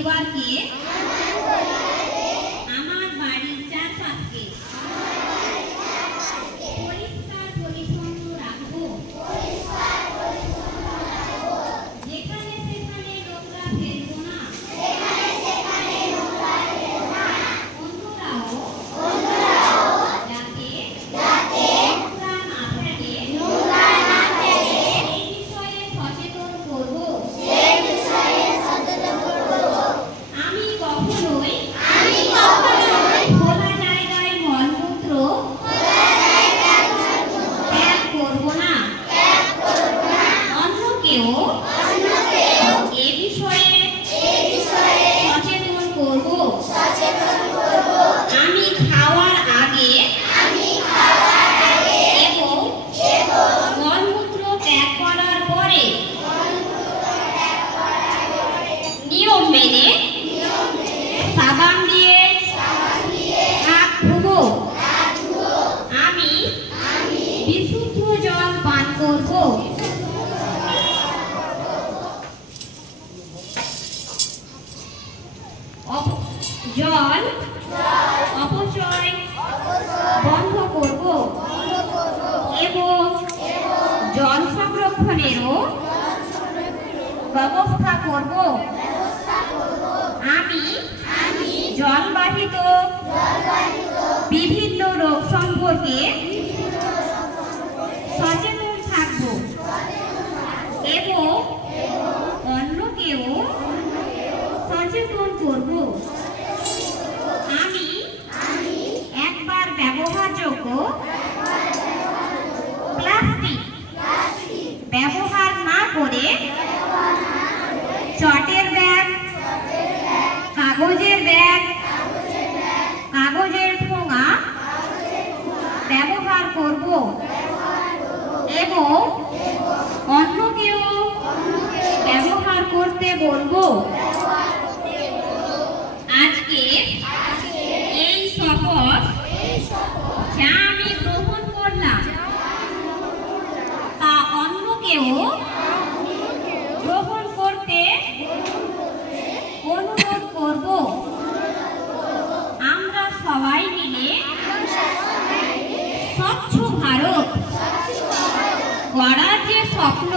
পরিবারকে আমার বাড়ির চারপাশকে পরিষ্কার পরিচ্ছন্ন রাখবো। যেখানে সেখানে নোংরা ফেলবো না। অন্যরাও যাতে নোংরা না ফেলে এই বিষয়ে সচেতন করবো। আমি কখনোই খোলা জায়গায় মলমূত্র ত্যাগ করবো না। অন্যকেও এ বিষয়ে সচেতন করবো। আমি খাওয়ার আগে এবং মলমূত্র ত্যাগ করার পরে নিয়ম মেনে সাবান দিয়ে হাত ধোবো। আমি বিশুদ্ধ জল পান করব। জল অপচয় বন্ধ করব এবং জল সংরক্ষণেরও ব্যবস্থা করব। আমি জলবাহিত বিভিন্ন রোগ সম্পর্কে সচেতন থাকব এবং অন্যকেও সচেতন করব। আমি একবার ব্যবহারযোগ্য প্লাস্টিক ব্যবহার না করে চটের ব্যাগ, কাগজের ব্যাগ, কাগজের ঠোঙা ব্যবহার করব এবং অন্যকেও ব্যবহার করতে বলবো। আজকে এই শপথ যা আমি গ্রহণ করলাম তা অন্যকেও গ্রহণ করতে অনুরোধ করব। আমরা সবাই মিলে স্বচ্ছ ভারত গড়ার যে স্বপ্ন